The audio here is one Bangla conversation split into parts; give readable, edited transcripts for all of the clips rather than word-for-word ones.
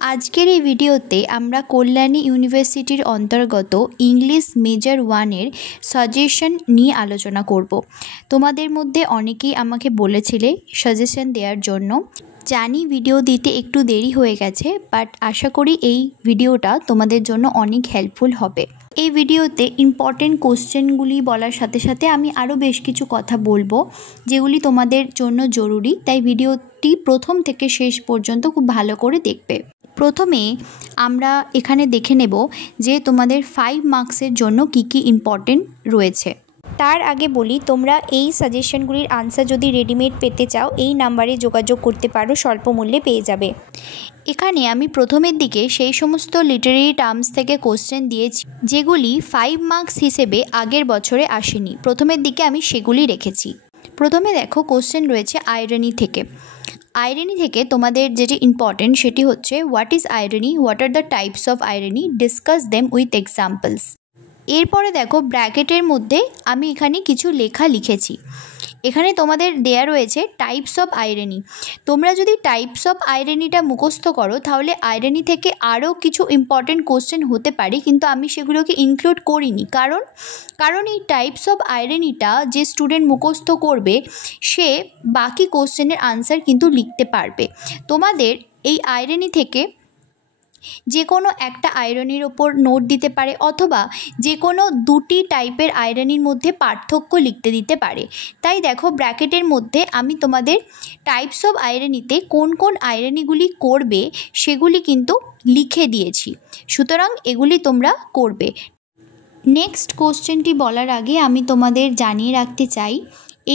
আজকের এই ভিডিওতে আমরা কল্যাণী ইউনিভার্সিটির অন্তর্গত ইংলিশ মেজর 1 এর সাজেশন নিয়ে আলোচনা করব। তোমাদের মধ্যে অনেকেই আমাকে বলেছিলে সাজেশন দেওয়ার জন্য। জানি ভিডিও দিতে একটু দেরি হয়ে গেছে, বাট আশা করি এই ভিডিওটা তোমাদের জন্য অনেক হেল্পফুল হবে। এই ভিডিওতে ইম্পর্টেন্ট কোশ্চেনগুলি বলার সাথে সাথে আমি আরও বেশ কিছু কথা বলবো যেগুলি তোমাদের জন্য জরুরি, তাই ভিডিওটি প্রথম থেকে শেষ পর্যন্ত খুব ভালো করে দেখবে। প্রথমে আমরা এখানে দেখে নেব যে তোমাদের 5 মার্কসের জন্য কি কি ইম্পর্টেন্ট রয়েছে। তার আগে বলি, তোমরা এই সাজেশনগুলির আনসার যদি রেডিমেড পেতে চাও এই নাম্বারে যোগাযোগ করতে পারো, স্বল্প মূল্যে পেয়ে যাবে। এখানে আমি প্রথমের দিকে সেই সমস্ত লিটারেরি টার্মস থেকে কোশ্চেন দিয়েছি যেগুলি 5 মার্কস হিসেবে আগের বছরে আসেনি। প্রথমের দিকে আমি সেগুলি রেখেছি। প্রথমে দেখো কোশ্চেন রয়েছে আইরনি থেকে। আইরনি থেকে তোমাদের যেটি ইম্পর্টেন্ট সেটি হচ্ছে what is irony, what are the types of irony, discuss them with examples. এরপরে দেখো ব্র্যাকেটের মধ্যে আমি এখানে কিছু লেখা লিখেছি। এখানে তোমাদের দেয়া রয়েছে টাইপস অফ আইরনি। তোমরা যদি টাইপস অফ আইরনিটা মুখস্থ করো তাহলে আইরনি থেকে আরও কিছু ইম্পর্টেন্ট কোশ্চেন হতে পারে, কিন্তু আমি সেগুলোকে ইনক্লুড করিনি। কারণ এই টাইপস অফ আইরনিটা যে স্টুডেন্ট মুখস্থ করবে সে বাকি কোশ্চেনের আনসার কিন্তু লিখতে পারবে। তোমাদের এই আইরনি থেকে যে কোনো একটা আয়রনির ওপর নোট দিতে পারে, অথবা যে কোনো দুটি টাইপের আয়রনির মধ্যে পার্থক্য লিখতে দিতে পারে। তাই দেখো ব্র্যাকেটের মধ্যে আমি তোমাদের টাইপস অফ আয়রনিতে কোন কোন আয়রনিগুলি করবে সেগুলি কিন্তু লিখে দিয়েছি, সুতরাং এগুলি তোমরা করবে। নেক্সট কোশ্চেনটি বলার আগে আমি তোমাদের জানিয়ে রাখতে চাই,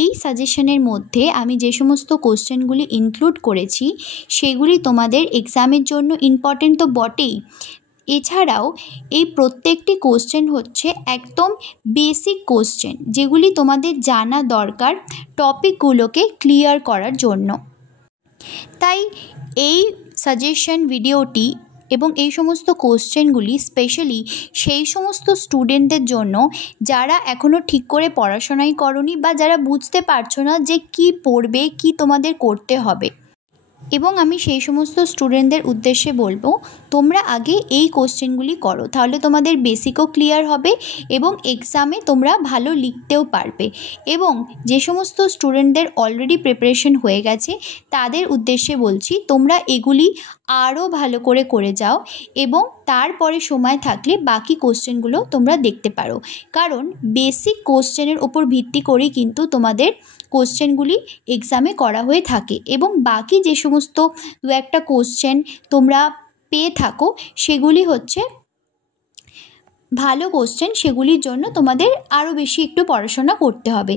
এই সাজেশনের মধ্যে আমি যে সমস্ত কোশ্চেনগুলি ইনক্লুড করেছি সেগুলি তোমাদের এক্সামের জন্য ইম্পর্টেন্ট তো বটেই, এছাড়াও এই প্রত্যেকটি কোশ্চেন হচ্ছে একদম বেসিক কোশ্চেন যেগুলি তোমাদের জানা দরকার টপিকগুলোকে ক্লিয়ার করার জন্য। তাই এই সাজেশন ভিডিওটি এবং এই সমস্ত কোশ্চেনগুলি স্পেশালি সেই সমস্ত স্টুডেন্টদের জন্য যারা এখনও ঠিক করে পড়াশোনাই করনি বা যারা বুঝতে পারছো না যে কি পড়বে, কি তোমাদের করতে হবে। এবং আমি সেই সমস্ত স্টুডেন্টদের উদ্দেশ্যে বলবো তোমরা আগে এই কোশ্চেনগুলি করো, তাহলে তোমাদের বেসিকও ক্লিয়ার হবে এবং এক্সামে তোমরা ভালো লিখতেও পারবে। এবং যে সমস্ত স্টুডেন্টদের অলরেডি প্রিপারেশন হয়ে গেছে তাদের উদ্দেশ্যে বলছি তোমরা এগুলি আরও ভালো করে যাও এবং তারপরে সময় থাকলে বাকি কোশ্চেনগুলো তোমরা দেখতে পারো, কারণ বেসিক কোশ্চেনের ওপর ভিত্তি করেই কিন্তু তোমাদের কোশ্চেনগুলি এক্সামে করা হয়ে থাকে। এবং বাকি যে সমস্ত দু একটা কোশ্চেন তোমরা পেয়ে থাকো সেগুলি হচ্ছে ভালো কোশ্চেন, সেগুলির জন্য তোমাদের আরও বেশি একটু পড়াশোনা করতে হবে।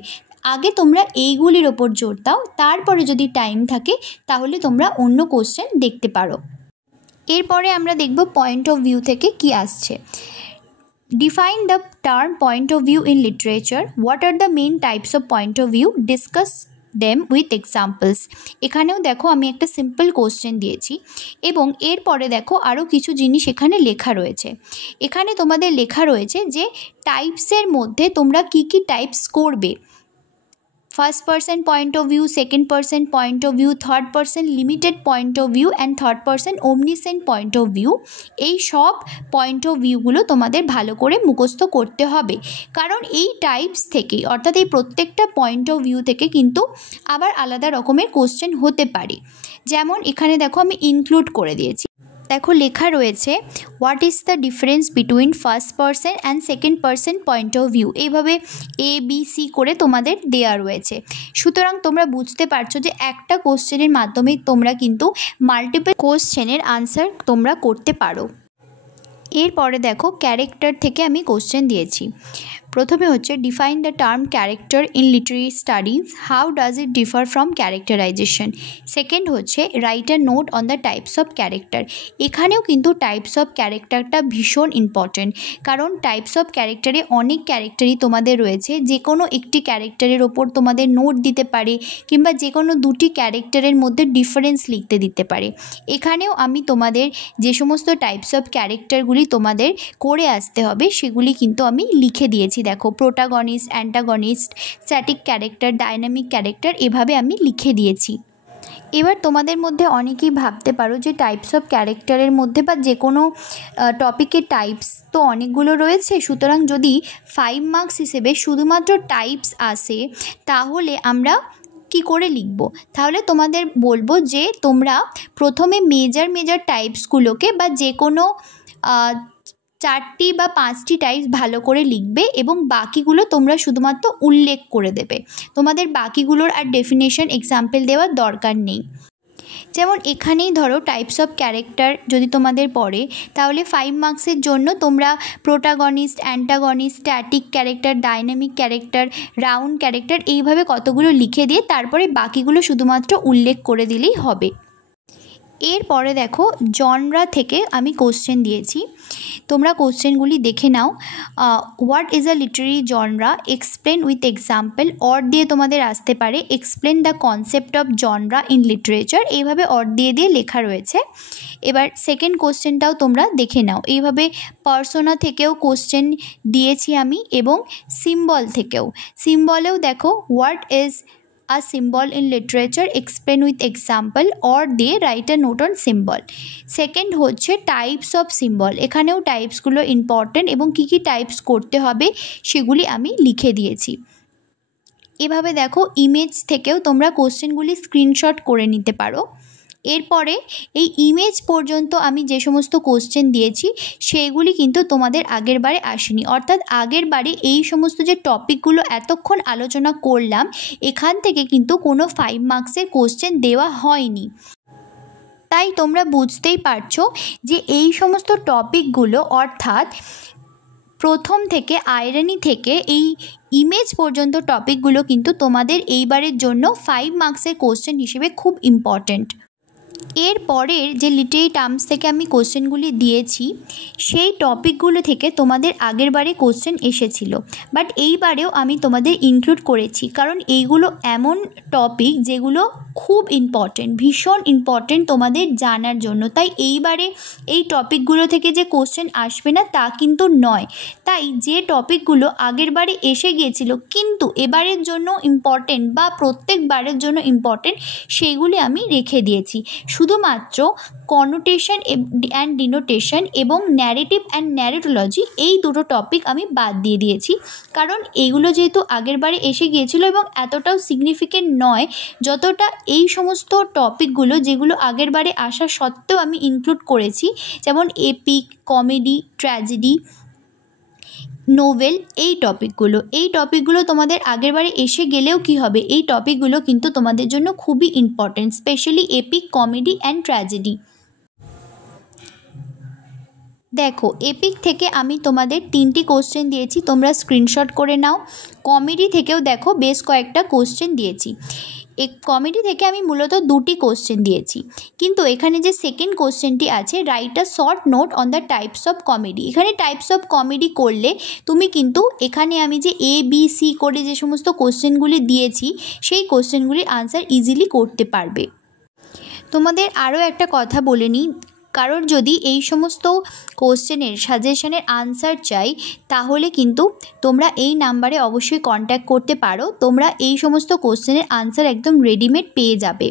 আগে তোমরা এইগুলির ওপর জোর দাও, তারপরে যদি টাইম থাকে তাহলে তোমরা অন্য কোশ্চেন দেখতে পারো। এরপরে আমরা দেখব পয়েন্ট অফ ভিউ থেকে কি আসছে। Define the term point of view in literature. What are the main types of point of view? Discuss them with examples. এখানেও দেখো আমি একটা সিম্পল কোশ্চেন দিয়েছি এবং এরপরে দেখো আরও কিছু জিনিস এখানে লেখা রয়েছে। এখানে তোমাদের লেখা রয়েছে যে টাইপসের মধ্যে তোমরা কি কি টাইপস করবে। First person point of view, second person point of view, third person limited point of view and third person omniscient point of view. এই সব পয়েন্ট অফ ভিউগুলো তোমাদের ভালো করে মুখস্থ করতে হবে, কারণ এই টাইপস থেকে অর্থাৎ এই প্রত্যেকটা পয়েন্ট অফ ভিউ থেকে কিন্তু আবার আলাদা রকমের কোশ্চেন হতে পারে। যেমন এখানে দেখো আমি ইনক্লুড করে দিয়েছি, দেখো লেখা রয়েছে what is the difference between first person and second person point of view. এইভাবে ABC করে তোমাদের দেয়া রয়েছে, সুতরাং তোমরা বুঝতে পারছো যে একটা কোশ্চেনের মাধ্যমে তোমরা কিন্তু মাল্টিপল কোশ্চেনের আনসার তোমরা করতে পারো। এরপরে দেখো ক্যারেক্টার থেকে আমি কোশ্চেন দিয়েছি। প্রথমে হচ্ছে define the term character in literary studies, how does it differ from characterization. Second হচ্ছে write a note on the types of character. এখানেও কিন্তু টাইপস অফ ক্যারেক্টারটা ভীষণ ইম্পর্টেন্ট, কারণ টাইপস অফ ক্যারেক্টারে অনেক ক্যারেক্টারই তোমাদের রয়েছে। যে কোনো একটি ক্যারেক্টারের ওপর তোমাদের নোট দিতে পারে কিংবা যে কোনো দুটি ক্যারেক্টারের মধ্যে ডিফারেন্স লিখতে দিতে পারে। এখানেও আমি তোমাদের যে সমস্ত টাইপস অফ ক্যারেক্টারগুলি তোমাদের করে আসতে হবে সেগুলি কিন্তু আমি লিখে দিয়েছি। দেখো protagonist, antagonist, static character, dynamic character, এভাবে আমি লিখে দিয়েছি। এবার তোমাদের মধ্যে অনেকেই ভাবতে পারো যে টাইপস অফ ক্যারেক্টারের মধ্যে বা যে কোনো টপিকের টাইপস তো অনেকগুলো রয়েছে, সুতরাং যদি 5 মার্কস হিসেবে শুধুমাত্র টাইপস আসে তাহলে আমরা কি করে লিখব। তাহলে তোমাদের বলবো যে তোমরা প্রথমে মেজর টাইপসগুলোকে বা যে কোনো 4টি বা 5টি টাইপস ভালো করে লিখবে এবং বাকিগুলো তোমরা শুধুমাত্র উল্লেখ করে দেবে। তোমাদের বাকিগুলোর আর ডেফিনেশন এক্সাম্পল দেওয়ার দরকার নেই। যেমন এখানেই ধরো টাইপস অফ ক্যারেক্টার যদি তোমাদের পড়ে তাহলে 5 মার্কসের জন্য তোমরা protagonist, antagonist, static character, dynamic character, round character এইভাবে কতগুলো লিখে দিয়ে তারপরে বাকিগুলো শুধুমাত্র উল্লেখ করে দিলেই হবে। এরপরে দেখো জনরা থেকে আমি কোশ্চেন দিয়েছি, তোমরা কোশ্চেনগুলি দেখে নাও। What is a literary genre, explain with example, or দিয়ে তোমাদের আসতে পারে explain the concept of genre in literature, এইভাবে অর দিয়ে লেখা রয়েছে। এবার সেকেন্ড কোশ্চেনটাও তোমরা দেখে নাও। এইভাবে পার্সোনা থেকেও কোশ্চেন দিয়েছি আমি এবং সিম্বল থেকেও। সিম্বলেও দেখো what is a symbol in literature, explain with example, or দিয়ে write a note on symbol। Second হচ্ছে টাইপস অফ সিম্বল, এখানেও টাইপসগুলো ইম্পর্টেন্ট এবং কী কী টাইপস করতে হবে সেগুলি আমি লিখে দিয়েছি। এভাবে দেখো ইমেজ থেকেও তোমরা কোশ্চেনগুলি স্ক্রিনশট করে নিতে পারো। এরপরে এই ইমেজ পর্যন্ত আমি যে সমস্ত কোশ্চেন দিয়েছি সেইগুলি কিন্তু তোমাদের আগের বারে আসেনি, অর্থাৎ আগের বারে এই সমস্ত যে টপিকগুলো এতক্ষণ আলোচনা করলাম এখান থেকে কিন্তু কোনো 5 মার্কসের কোশ্চেন দেওয়া হয়নি। তাই তোমরা বুঝতেই পারছো যে এই সমস্ত টপিকগুলো অর্থাৎ প্রথম থেকে আয়রনি থেকে এই ইমেজ পর্যন্ত টপিকগুলো কিন্তু তোমাদের এইবারের জন্য 5 মার্কসের কোশ্চেন হিসেবে খুব ইম্পর্ট্যান্ট। এর পরের যে লিটারি টার্মস থেকে আমি কোশ্চেনগুলি দিয়েছি সেই টপিকগুলো থেকে তোমাদের আগের বারে কোশ্চেন এসেছিল, বাট এইবারেও আমি তোমাদের ইনক্লুড করেছি কারণ এইগুলো এমন টপিক যেগুলো খুব ইম্পর্টেন্ট, ভীষণ ইম্পর্টেন্ট তোমাদের জানার জন্য। তাই এইবারে এই টপিকগুলো থেকে যে কোশ্চেন আসবে না তা কিন্তু নয়। তাই যে টপিকগুলো আগের বারে এসে গিয়েছিল কিন্তু এবারের জন্য ইম্পর্টেন্ট বা প্রত্যেকবারের জন্য ইম্পর্টেন্ট সেইগুলি আমি রেখে দিয়েছি। শুধুমাত্র কনোটেশন অ্যান্ড ডিনোটেশন এবং ন্যারেটিভ অ্যান্ড ন্যারেটোলজি এই দুটো টপিক আমি বাদ দিয়ে দিয়েছি, কারণ এগুলো যেহেতু আগের বারে এসে গিয়েছিল এবং এতটাও সিগনিফিকেন্ট নয় যতটা এই সমস্ত টপিকগুলো যেগুলো আগের বারে আসা সত্ত্বেও আমি ইনক্লুড করেছি, যেমন এপিক, কমেডি, ট্র্যাজেডি, নোভেল। এই টপিকগুলো তোমাদের আগের বারে এসে গেলেও কি হবে, এই টপিকগুলো কিন্তু তোমাদের জন্য খুবই important, specially epic, comedy and tragedy. দেখো এপিক থেকে আমি তোমাদের 3টি কোশ্চেন দিয়েছি, তোমরা স্ক্রিনশট করে নাও। কমেডি থেকেও দেখো বেশ কয়েকটা কোশ্চেন দিয়েছি। কমেডি থেকে আমি মূলত 2টি কোশ্চেন দিয়েছি, কিন্তু এখানে যে সেকেন্ড কোশ্চেনটি আছে write a short note on the types of comedy, এখানে টাইপস অফ কমেডি করলে তুমি কিন্তু এখানে আমি যে ABC করে যে সমস্ত কোশ্চেনগুলি দিয়েছি সেই কোশ্চেনগুলির আনসার ইজিলি করতে পারবে। তোমাদের আরও একটা কথা বলে নিই, কারোর যদি এই সমস্ত কোশ্চেনের সাজেশনের আনসার চাই তাহলে কিন্তু তোমরা এই নাম্বারে অবশ্যই কন্ট্যাক্ট করতে পারো, তোমরা এই সমস্ত কোশ্চেনের আনসার একদম রেডিমেড পেয়ে যাবে।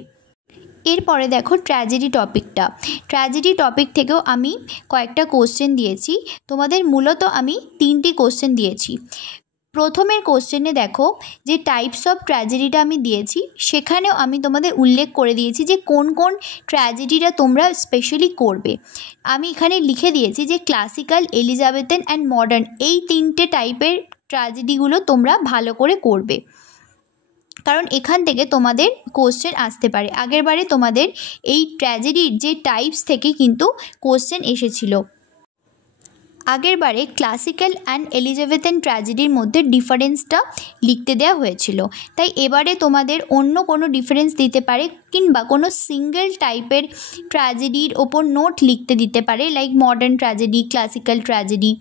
এরপরে দেখো ট্র্যাজেডি টপিক থেকেও আমি কয়েকটা কোশ্চেন দিয়েছি, তোমাদের মূলত আমি 3টি কোশ্চেন দিয়েছি। প্রথমের কোশ্চেনে দেখো যে টাইপস অফ ট্র্যাজেডিটা আমি দিয়েছি সেখানেও আমি তোমাদের উল্লেখ করে দিয়েছি যে কোন কোন ট্র্যাজেডিটা তোমরা স্পেশালি করবে। আমি এখানে লিখে দিয়েছি যে ক্লাসিক্যাল, এলিজাবেথান অ্যান্ড মডার্ন এই 3টে টাইপের ট্র্যাজেডিগুলো তোমরা ভালো করে করবে, কারণ এখান থেকে তোমাদের কোশ্চেন আসতে পারে। আগেরবারে তোমাদের এই ট্র্যাজেডির যে টাইপস থেকে কিন্তু কোশ্চেন এসেছিল। আগেরবারে ক্লাসিক্যাল অ্যান্ড এলিজাবেথান ট্র্যাজেডির মধ্যে ডিফারেন্সটা লিখতে দেওয়া হয়েছিল, তাই এবারে তোমাদের অন্য কোনো ডিফারেন্স দিতে পারে কিংবা কোনো সিঙ্গেল টাইপের ট্র্যাজেডির ওপর নোট লিখতে দিতে পারে, like modern tragedy, classical tragedy.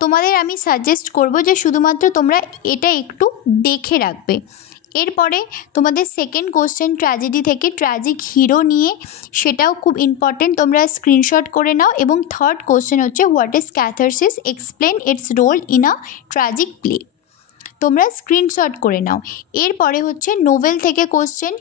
তোমাদের আমি সাজেস্ট করব যে শুধুমাত্র তোমরা এটা একটু দেখে রাখবে। এরপরে তোমাদের সেকেন্ড কোশ্চেন ট্র্যাজেডি থেকে ট্র্যাজিক হিরো নিয়ে, সেটাও খুব ইম্পর্টেন্ট, তোমরা স্ক্রিনশট করে নাও। এবং থার্ড কোশ্চেন হচ্ছে what is catharsis, explain its role in a tragic play, তোমরা স্ক্রিনশট করে নাও। এরপরে হচ্ছে নোভেল থেকে কোশ্চেন,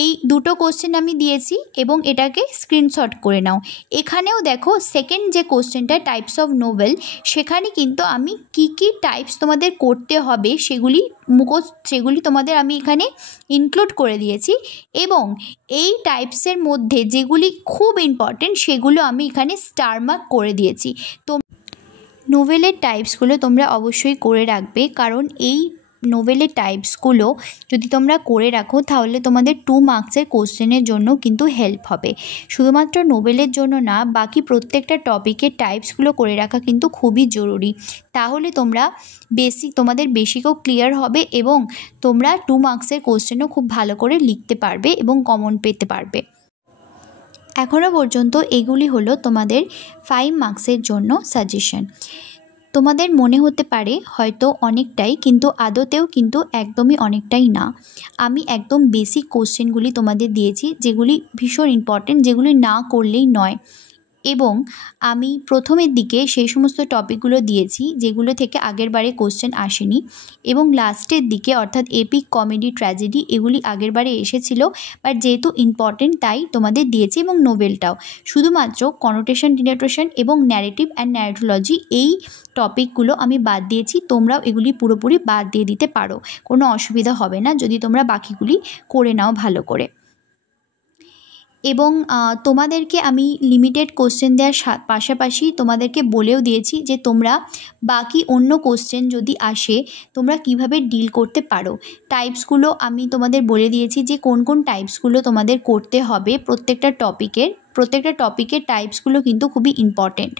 এই দুটো কোশ্চেন আমি দিয়েছি এবং এটাকে স্ক্রিনশট করে নাও। এখানেও দেখো সেকেন্ড যে কোশ্চেনটা টাইপস অফ নোভেল, সেখানে কিন্তু আমি কি কি টাইপস তোমাদের করতে হবে সেগুলি তোমাদের আমি এখানে ইনক্লুড করে দিয়েছি এবং এই টাইপসের মধ্যে যেগুলি খুব ইম্পর্টেন্ট সেগুলো আমি এখানে স্টার মার্ক করে দিয়েছি। তো নোভেলের টাইপসগুলো তোমরা অবশ্যই করে রাখবে, কারণ এই নোভেলের টাইপসগুলো যদি তোমরা করে রাখো তাহলে তোমাদের 2 মার্কসের কোশ্চেনের জন্য কিন্তু হেল্প হবে। শুধুমাত্র নোভেলের জন্য না, বাকি প্রত্যেকটা টপিকের টাইপসগুলো করে রাখা কিন্তু খুবই জরুরি। তাহলে তোমাদের বেসিকও ক্লিয়ার হবে এবং তোমরা 2 মার্কসের কোশ্চেনও খুব ভালো করে লিখতে পারবে এবং কমন পেতে পারবে। এখনও পর্যন্ত এগুলি হলো তোমাদের 5 মার্কসের জন্য সাজেশন। তোমাদের মনে হতে পারে হয়তো অনেকটাই, কিন্তু আদতেও কিন্তু একদমই অনেকটাই না। আমি একদম বেসিক কোশ্চেনগুলি তোমাদের দিয়েছি যেগুলি ভীষণ ইম্পর্টেন্ট, যেগুলি না করলেই নয়। এবং আমি প্রথমের দিকে সেই সমস্ত টপিকগুলো দিয়েছি যেগুলো থেকে আগের বারে কোশ্চেন আসেনি, এবং লাস্টের দিকে অর্থাৎ এপিক, কমেডি, ট্র্যাজেডি এগুলি আগের বারে এসেছিলো, বাট যেহেতু ইম্পর্টেন্ট তাই তোমাদের দিয়েছি। এবং নোভেলটাও শুধুমাত্র কনোটেশন, ডিনোটেশন এবং ন্যারেটিভ অ্যান্ড ন্যারেটোলজি এই টপিকগুলো আমি বাদ দিয়েছি। তোমরাও এগুলি পুরোপুরি বাদ দিয়ে দিতে পারো, কোনো অসুবিধা হবে না যদি তোমরা বাকিগুলি করে নাও ভালো করে। এবং তোমাদেরকে আমি লিমিটেড কোশ্চেন দেওয়ার পাশাপাশি তোমাদেরকে বলেও দিয়েছি যে তোমরা বাকি অন্য কোশ্চেন যদি আসে তোমরা কিভাবে ডিল করতে পারো। টাইপসগুলো আমি তোমাদের বলে দিয়েছি যে কোন কোন টাইপসগুলো তোমাদের করতে হবে প্রত্যেকটা টপিকের টাইপসগুলো কিন্তু খুবই ইম্পর্টেন্ট।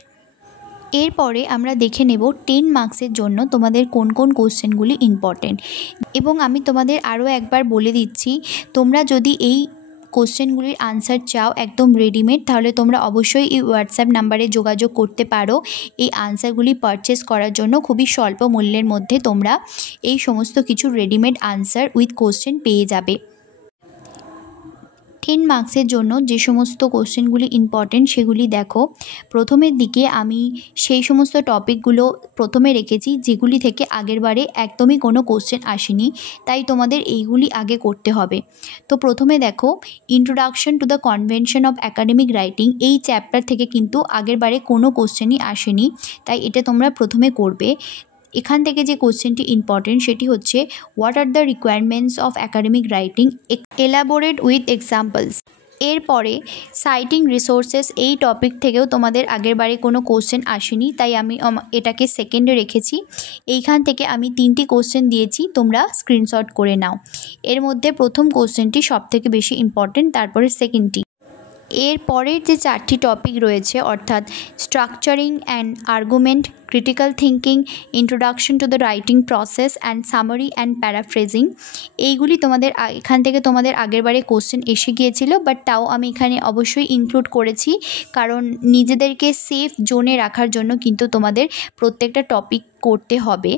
এরপরে আমরা দেখে নেব 10 মার্কসের জন্য তোমাদের কোন কোন কোশ্চেনগুলি ইম্পর্টেন্ট। এবং আমি তোমাদের আরও একবার বলে দিচ্ছি, তোমরা যদি এই কোশ্চেনগুলির আনসার চাও একদম রেডিমেড, তাহলে তোমরা অবশ্যই এই হোয়াটসঅ্যাপ নাম্বারে যোগাযোগ করতে পারো। এই আনসারগুলি পারচেস করার জন্য খুবই স্বল্প মূল্যের মধ্যে তোমরা এই সমস্ত কিছু রেডিমেড আনসার উইথ কোশ্চেন পেয়ে যাবে। 10 মার্কসের জন্য যে সমস্ত কোশ্চেনগুলি ইম্পর্টেন্ট সেগুলি দেখো। প্রথমের দিকে আমি সেই সমস্ত টপিকগুলো প্রথমে রেখেছি যেগুলি থেকে আগের বারে একদমই কোনো কোশ্চেন আসেনি, তাই তোমাদের এইগুলি আগে করতে হবে। তো প্রথমে দেখো, introduction to the convention of academic writing, এই চ্যাপ্টার থেকে কিন্তু আগের বারে কোনো কোশ্চেনই আসেনি, তাই এটা তোমরা প্রথমে করবে। এখান থেকে যে কোশ্চেনটি ইম্পর্টেন্ট সেটি হচ্ছে what are the requirements of academic writing, elaborate with examples. এরপরে সাইটিং রিসোর্সেস, এই টপিক থেকেও তোমাদের আগের বারে কোনো কোশ্চেন আসেনি, তাই আমি এটাকে সেকেন্ডে রেখেছি। এইখান থেকে আমি 3টি কোশ্চেন দিয়েছি, তোমরা স্ক্রিনশট করে নাও। এর মধ্যে প্রথম কোশ্চেনটি সবথেকে বেশি ইম্পর্টেন্ট, তারপরে সেকেন্ডটি। এর পরের যে 4টি টপিক রয়েছে অর্থাৎ structuring and argument, critical thinking, introduction to the writing process and summary and paraphrasing, এইগুলি এখান থেকে তোমাদের আগের বারে কোশ্চেন এসে গিয়েছিল, বাট তাও আমি এখানে অবশ্যই ইনক্লুড করেছি, কারণ নিজেদেরকে সেফ জোনে রাখার জন্য কিন্তু তোমাদের প্রত্যেকটা টপিক করতে হবে।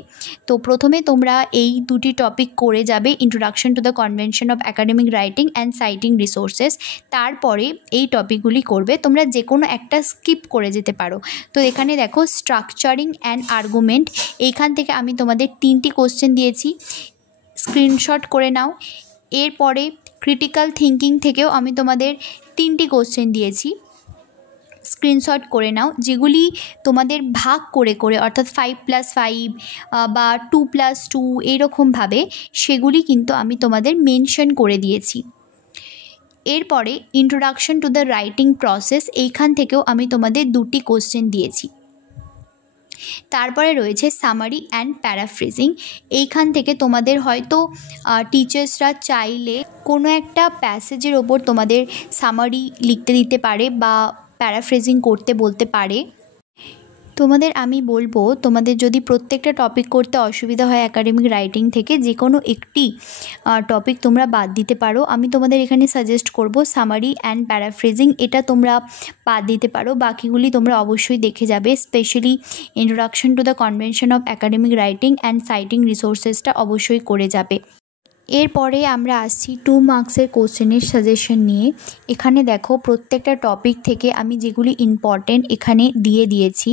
তো প্রথমে তোমরা এই 2টি টপিক করে যাবে, introduction to the convention of academic writing and citing resources. তারপরে এই টপিকগুলি করবে, তোমরা যে কোনো একটা স্কিপ করে যেতে পারো। তো এখানে দেখো স্ট্রাকচারিং অ্যান্ড আর্গুমেন্ট, এইখান থেকে আমি তোমাদের 3টি কোশ্চেন দিয়েছি, স্ক্রিনশট করে নাও। এরপরে ক্রিটিক্যাল থিঙ্কিং থেকেও আমি তোমাদের 3টি কোশ্চেন দিয়েছি, স্ক্রিনশট করে নাও। যেগুলি তোমাদের ভাগ করে করে অর্থাৎ 5+5 বা 2+2 এরকমভাবে সেগুলি কিন্তু আমি তোমাদের মেনশন করে দিয়েছি। এরপরে introduction to the writing process, এইখান থেকেও আমি তোমাদের 2টি কোশ্চেন দিয়েছি। তারপরে রয়েছে সামারি অ্যান্ড প্যারাফ্রেজিং, এইখান থেকে তোমাদের হয়তো টিচার্সরা চাইলে কোনো একটা প্যাসেজের ওপর তোমাদের সামারি লিখতে দিতে পারে বা প্যারাফ্রেজিং করতে বলতে পারে। তোমাদের আমি বলবো, তোমাদের যদি প্রত্যেকটা টপিক করতে অসুবিধা হয় একাডেমিক রাইটিং থেকে, যে কোনো একটি টপিক তোমরা বাদ দিতে পারো। আমি তোমাদের এখানে সাজেস্ট করব সামারি অ্যান্ড প্যারাফ্রেজিং, এটা তোমরা বাদ দিতে পারো, বাকিগুলি তোমরা অবশ্যই দেখে যাবে। Specially introduction to the convention of academic writing and citing রিসোর্সেসটা অবশ্যই করে যাবে। এরপরে আমরা আসছি 2 মার্কসের কোশ্চেনের সাজেশন নিয়ে। এখানে দেখো প্রত্যেকটা টপিক থেকে আমি যেগুলি ইম্পর্টেন্ট এখানে দিয়েছি।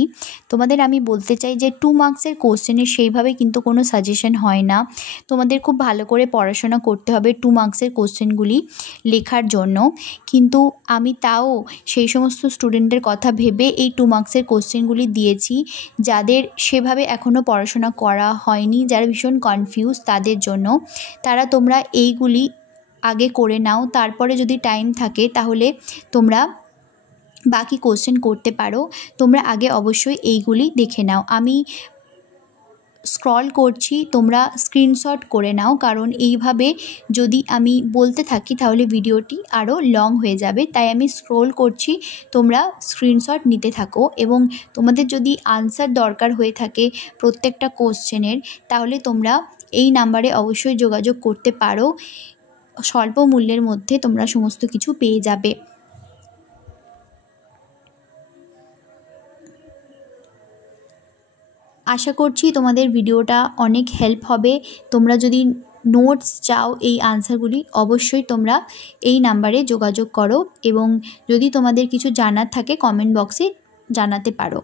তোমাদের আমি বলতে চাই যে 2 মার্কসের কোশ্চেনের সেইভাবে কিন্তু কোনো সাজেশন হয় না। তোমাদের খুব ভালো করে পড়াশোনা করতে হবে 2 মার্কসের কোশ্চেনগুলি লেখার জন্য। কিন্তু আমি তাও সেই সমস্ত স্টুডেন্টদের কথা ভেবে এই 2 মার্কসের কোশ্চেনগুলি দিয়েছি, যাদের সেভাবে এখনও পড়াশোনা করা হয়নি, যারা ভীষণ কনফিউজ তাদের জন্য। তোমরা এইগুলি আগে করে নাও, তারপরে যদি টাইম থাকে তাহলে তোমরা বাকি কোশ্চেন করতে পারো। তোমরা আগে অবশ্যই এইগুলি দেখে নাও। আমি স্ক্রল করছি, তোমরা স্ক্রিনশট করে নাও, কারণ এইভাবে যদি আমি বলতে থাকি তাহলে ভিডিওটি আরও লং হয়ে যাবে। তাই আমি স্ক্রল করছি, তোমরা স্ক্রিনশট নিতে থাকো। এবং তোমাদের যদি আনসার দরকার হয়ে থাকে প্রত্যেকটা কোশ্চেনের, তাহলে তোমরা এই নাম্বারে অবশ্যই যোগাযোগ করতে পারো। স্বল্প মূল্যের মধ্যে তোমরা সমস্ত কিছু পেয়ে যাবে। আশা করছি তোমাদের ভিডিওটা অনেক হেল্প হবে। তোমরা যদি নোটস চাও এই আনসারগুলি, অবশ্যই তোমরা এই নাম্বারে যোগাযোগ করো, এবং যদি তোমাদের কিছু জানার থাকে কমেন্ট বক্সে জানাতে পারো।